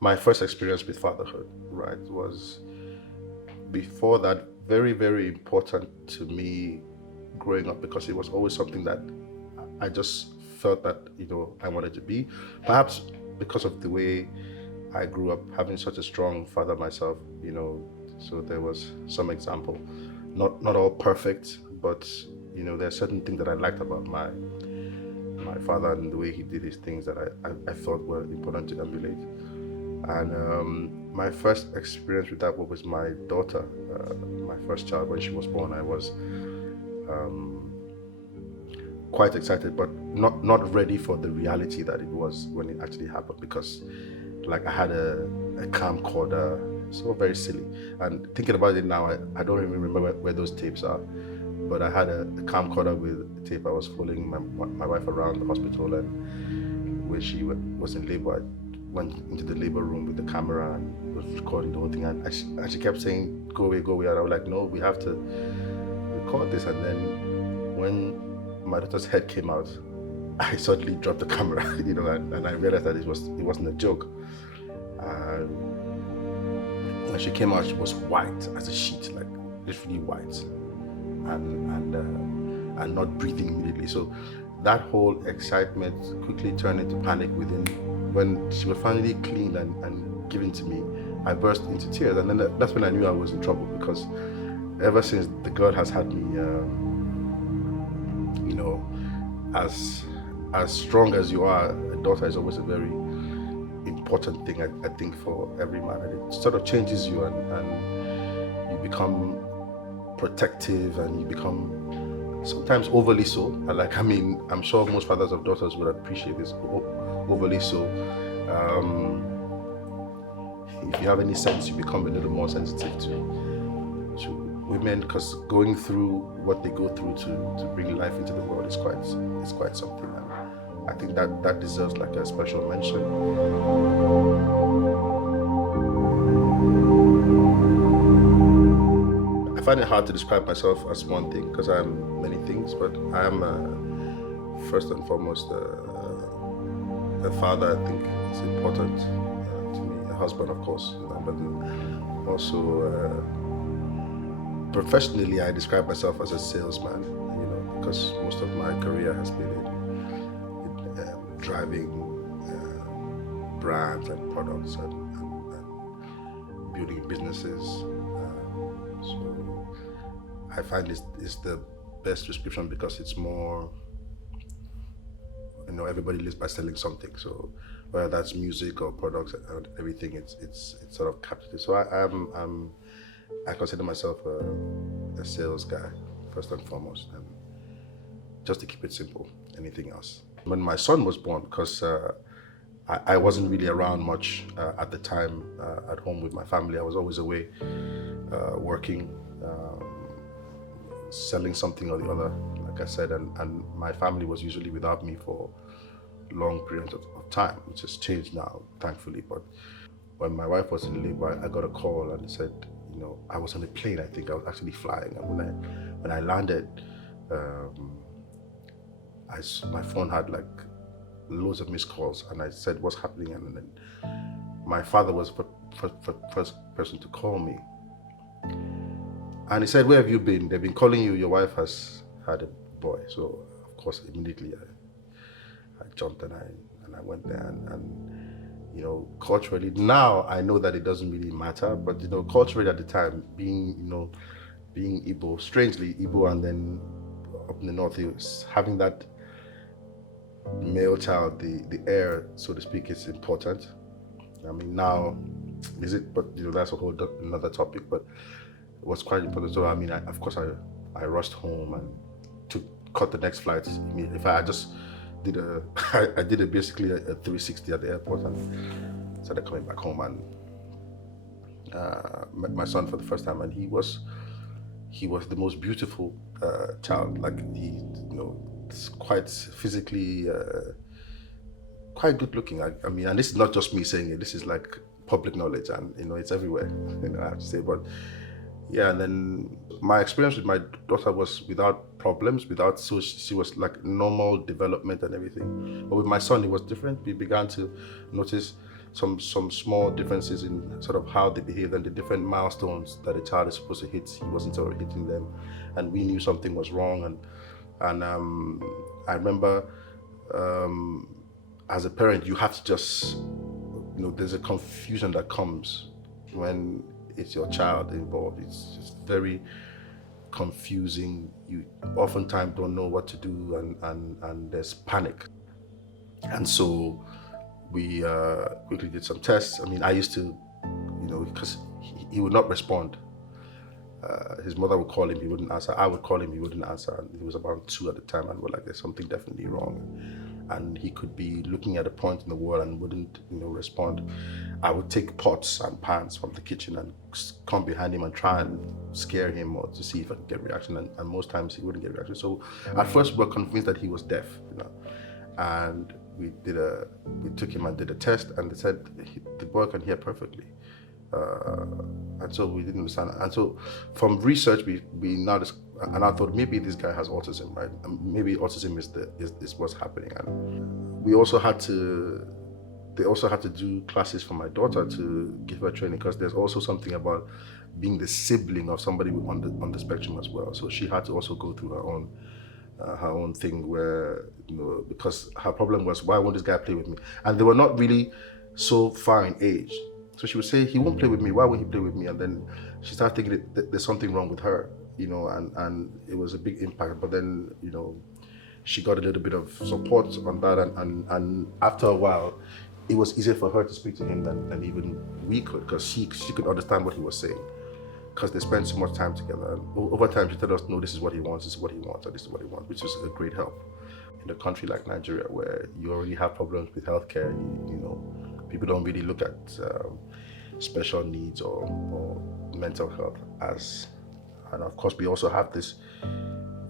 my first experience with fatherhood, right, was before that very, very important to me growing up because it was always something that I just felt that, I wanted to be. Perhaps because of the way I grew up having such a strong father myself, so there was some example. Not all perfect, but there are certain things that I liked about my father and the way he did his things that I thought were important to emulate. And my first experience with that was my daughter, my first child. When she was born, I was um, quite excited, but not ready for the reality that it was when it actually happened. Because, like, I had a camcorder, so very silly. And thinking about it now, I don't even remember where those tapes are. But I had a camcorder with a tape. I was following my wife around the hospital, and when she was in labor, I went into the labor room with the camera and was recording the whole thing. And she kept saying, "Go away, go away." And I was like, "No, we have to record this." And then when my daughter's head came out, I suddenly dropped the camera, and I realized that it wasn't a joke. When she came out, she was white as a sheet, like literally white, and not breathing immediately. So that whole excitement quickly turned into panic within. When she was finally cleaned and given to me, I burst into tears, and then that's when I knew I was in trouble, because ever since the girl has had me, as strong as you are, a daughter is always a very important thing, I think, for every man. And it sort of changes you, and you become protective, and you become sometimes overly so. I'm sure most fathers of daughters would appreciate this, overly so. If you have any sense, you become a little more sensitive to women, because going through what they go through to bring life into the world is quite something. And I think that deserves like a special mention. I find it hard to describe myself as one thing, because I'm many things, but I am first and foremost a father. I think it's important to me. A husband, of course, but also professionally, I describe myself as a salesman. Because most of my career has been in driving brands and products and building businesses. So I find it's the best description, because it's more, everybody lives by selling something. So whether that's music or products and everything, it's sort of captive. So I consider myself a sales guy first and foremost, and just to keep it simple. Anything else? When my son was born, because I wasn't really around much at the time at home with my family. I was always away working, selling something or the other, like I said, and my family was usually without me for long periods of time, which has changed now, thankfully. But when my wife was in labor, I got a call and it said, I was on a plane. I think I was actually flying, and when I landed, my phone had like loads of missed calls, and I said, "What's happening?" And then my father was the first person to call me, and he said, "Where have you been? They've been calling you. Your wife has had a boy." So of course, immediately I jumped and I went there, and culturally, now I know that it doesn't really matter, but culturally at the time, being Igbo, strangely Igbo, and then up in the north, having that male child, the heir, so to speak, is important. I mean, now is it? But that's a whole another topic. But it was quite important. So of course, I rushed home and caught the next flight. If I just did I did basically a 360 at the airport, and started coming back home, and met my son for the first time, and he was the most beautiful child. Like, he, quite physically, quite good looking. I mean, and this is not just me saying it. This is like public knowledge, and it's everywhere. I have to say, but yeah. And then my experience with my daughter was without problems, so she was like normal development and everything. But with my son, it was different. We began to notice some small differences in sort of how they behave and the different milestones that a child is supposed to hit. He wasn't sort of hitting them, and we knew something was wrong. And I remember, as a parent, you have to just, there's a confusion that comes when it's your child involved. It's just very confusing. You oftentimes don't know what to do, and there's panic. And so we quickly did some tests. I mean, I used to, because he would not respond. His mother would call him, he wouldn't answer. I would call him, he wouldn't answer. And he was about 2 at the time, and we're like, there's something definitely wrong. And he could be looking at a point in the wall and wouldn't, respond. I would take pots and pans from the kitchen and come behind him and try and scare him or to see if I could get reaction. And most times he wouldn't get reaction. So at first we were convinced that he was deaf, and we took him and did a test, and they said the boy can hear perfectly. And so we didn't understand. And so from research, we now and I thought maybe this guy has autism, right? Maybe autism is what's happening. And we also had to. They also had to do classes for my daughter to give her training, because there's also something about being the sibling of somebody on the spectrum as well. So she had to also go through her own thing where, because her problem was, why won't this guy play with me? And they were not really so far in age. So she would say, he won't play with me, why won't he play with me? And then she started thinking that there's something wrong with her, and it was a big impact. But then, she got a little bit of support on that, and after a while, it was easier for her to speak to him than even we could, because she could understand what he was saying, because they spent so much time together. And over time, she told us, no, this is what he wants, this is what he wants, and this is what he wants, which is a great help. In a country like Nigeria, where you already have problems with healthcare, people don't really look at special needs or mental health and of course we also have this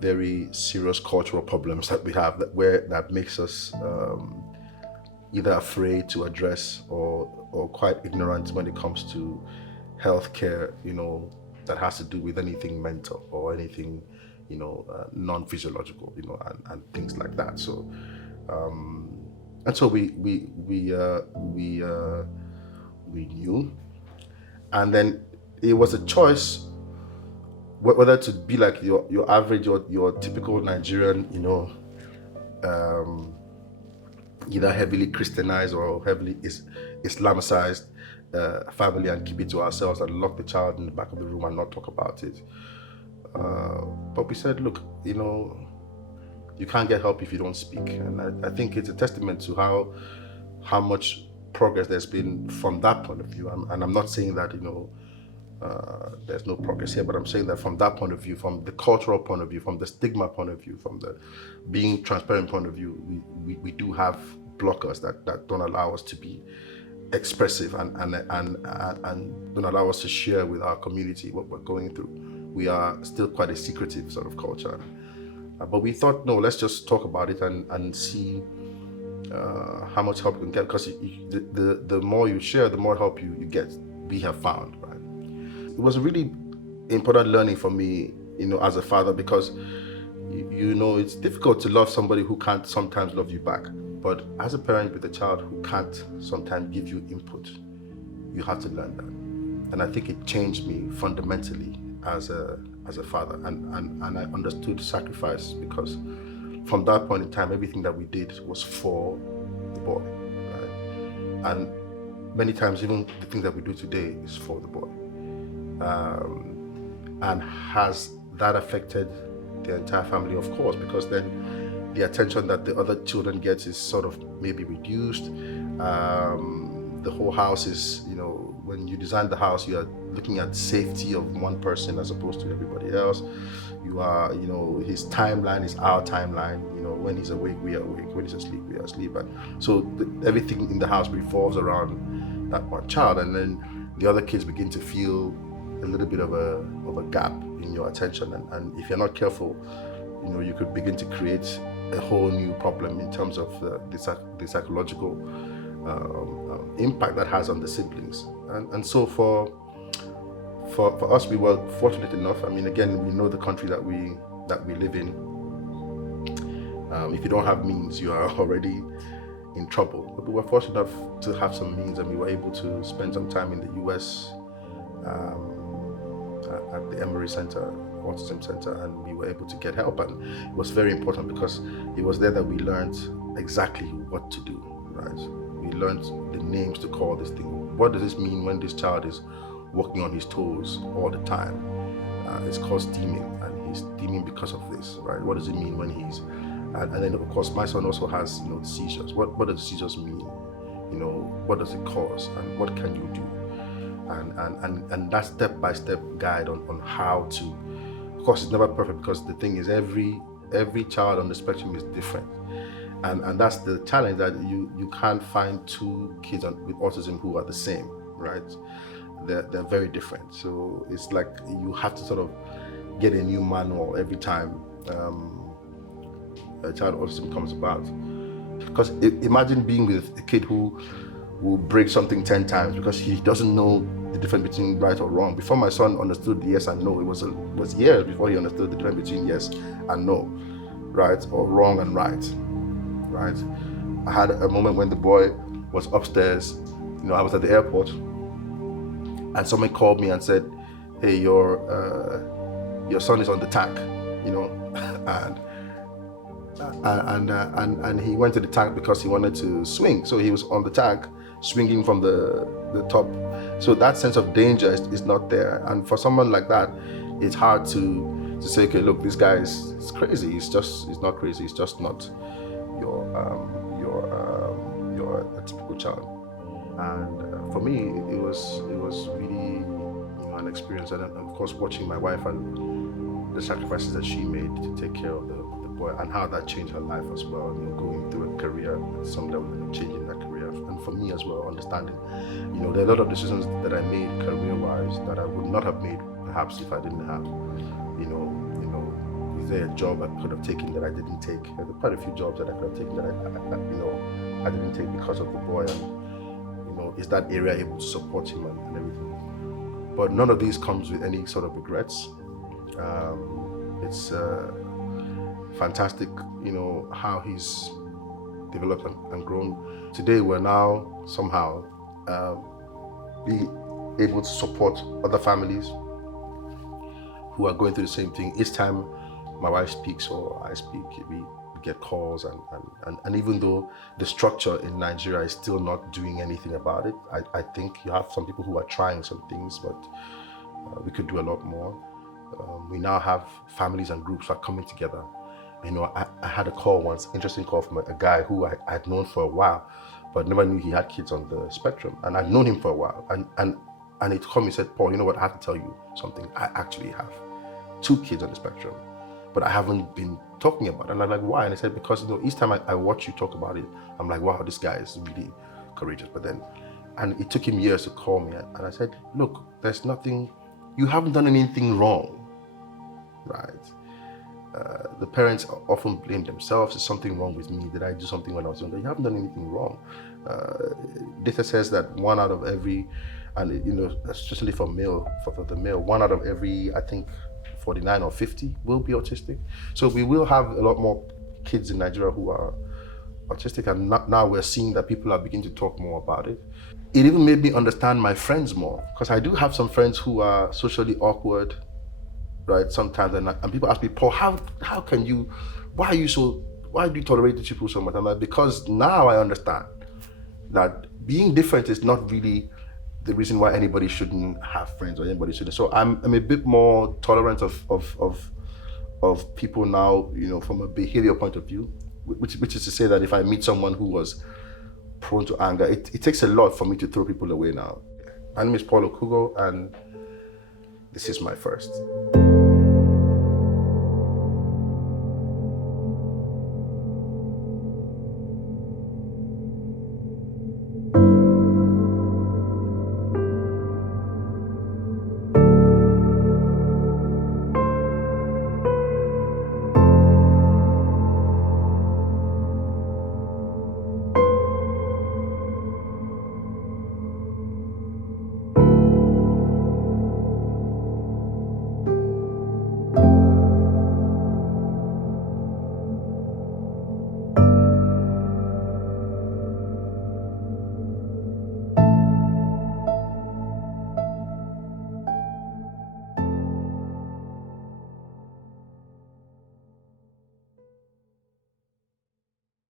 very serious cultural problems that we have that makes us either afraid to address or quite ignorant when it comes to healthcare, that has to do with anything mental or anything, non-physiological, and things like that. So, and so we knew, and then it was a choice whether to be like your average or your typical Nigerian, either heavily Christianized or heavily Islamicized family, and keep it to ourselves and lock the child in the back of the room and not talk about it. But we said, look, you can't get help if you don't speak. And I think it's a testament to how much progress there's been from that point of view. And I'm not saying that, there's no progress here, but I'm saying that from that point of view, from the cultural point of view, from the stigma point of view, from the being transparent point of view, we do have blockers that don't allow us to be expressive and don't allow us to share with our community what we're going through. We are still quite a secretive sort of culture. But we thought, no, let's just talk about it and see how much help we can get, because the more you share, the more help you get, we have found, right? It was a really important learning for me, as a father, because it's difficult to love somebody who can't sometimes love you back. But as a parent with a child who can't sometimes give you input, you have to learn that. And I think it changed me fundamentally as a father, and I understood sacrifice, because from that point in time, everything that we did was for the boy, right? And many times, even the things that we do today is for the boy. And has that affected the entire family? Of course, because then the attention that the other children get is sort of maybe reduced. The whole house is, when you design the house, you are looking at safety of one person as opposed to everybody else. You are, his timeline is our timeline. When he's awake, we are awake. When he's asleep, we are asleep. And so everything in the house revolves around that one child. And then the other kids begin to feel a little bit of a gap in your attention. And if you're not careful, you could begin to create a whole new problem in terms of the psychological impact that has on the siblings. And so for us, we were fortunate enough. I mean, again, we know the country that we live in. If you don't have means, you are already in trouble. But we were fortunate enough to have some means, and we were able to spend some time in the US at the Emory Center, Autism Center, and we were able to get help. And it was very important because it was there that we learned exactly what to do, right? We learned the names to call this thing. What does this mean when this child is walking on his toes all the time? It's called steaming, and he's steaming because of this, right? What does it mean when he's, and then of course my son also has, seizures. What does seizures mean? What does it cause, and what can you do? And that step-by-step guide on how to, of course it's never perfect, because the thing is every child on the spectrum is different. And that's the challenge, that you can't find two kids with autism who are the same, right? They're very different. So it's like you have to sort of get a new manual every time a child with autism comes about. Because imagine being with a kid who will break something 10 times because he doesn't know the difference between right or wrong. Before my son understood yes and no, it was years before he understood the difference between yes and no, right, or wrong and right. I had a moment when the boy was upstairs. I was at the airport, and someone called me and said, "Hey, your son is on the tank," and he went to the tank because he wanted to swing. So he was on the tank, swinging from the top. So that sense of danger is not there. And for someone like that, it's hard to say, okay, look, this guy is crazy. He's not crazy. He's just not your a typical child. And for me, it was really an experience. And of course, watching my wife and the sacrifices that she made to take care of the boy, and how that changed her life as well. Going through a career at some level and changing that career, and for me as well, understanding, there are a lot of decisions that I made career-wise that I would not have made perhaps if I didn't have, is there a job I could have taken that I didn't take? There were quite a few jobs that I could have taken that I didn't take because of the boy, and is that area able to support him and everything? But none of these comes with any sort of regrets. It's fantastic, how he's developed and grown. Today, we're now somehow be able to support other families who are going through the same thing. Each time my wife speaks or I speak, we get calls, and even though the structure in Nigeria is still not doing anything about it, I think you have some people who are trying some things, but we could do a lot more. We now have families and groups that are coming together. I had a call once, interesting call from a guy who I had known for a while, but never knew he had kids on the spectrum. And I'd known him for a while. And he called me and said, "Paul, you know what, I have to tell you something. I actually have 2 kids on the spectrum, but I haven't been talking about it." And I'm like, "Why?" And he said, "Because each time I watch you talk about it, I'm like, wow, this guy is really courageous." But then, and it took him years to call me. And I said, "Look, there's nothing, you haven't done anything wrong, right? The parents often blame themselves. Is something wrong with me? Did I do something when I was younger? You haven't done anything wrong. Data says that 1 out of every, and especially for the male, 1 out of every, I think, 49 or 50 will be autistic. So we will have a lot more kids in Nigeria who are autistic, and now we're seeing that people are beginning to talk more about it. It even made me understand my friends more, because I do have some friends who are socially awkward, right, sometimes, and people ask me, "Paul, how can you, why do you tolerate these people so much?" I'm like, because now I understand that being different is not really the reason why anybody shouldn't have friends or anybody shouldn't. So I'm a bit more tolerant of people now, from a behavior point of view, which is to say that if I meet someone who was prone to anger, it takes a lot for me to throw people away now. My name is Paul Okeugo, and this is my first.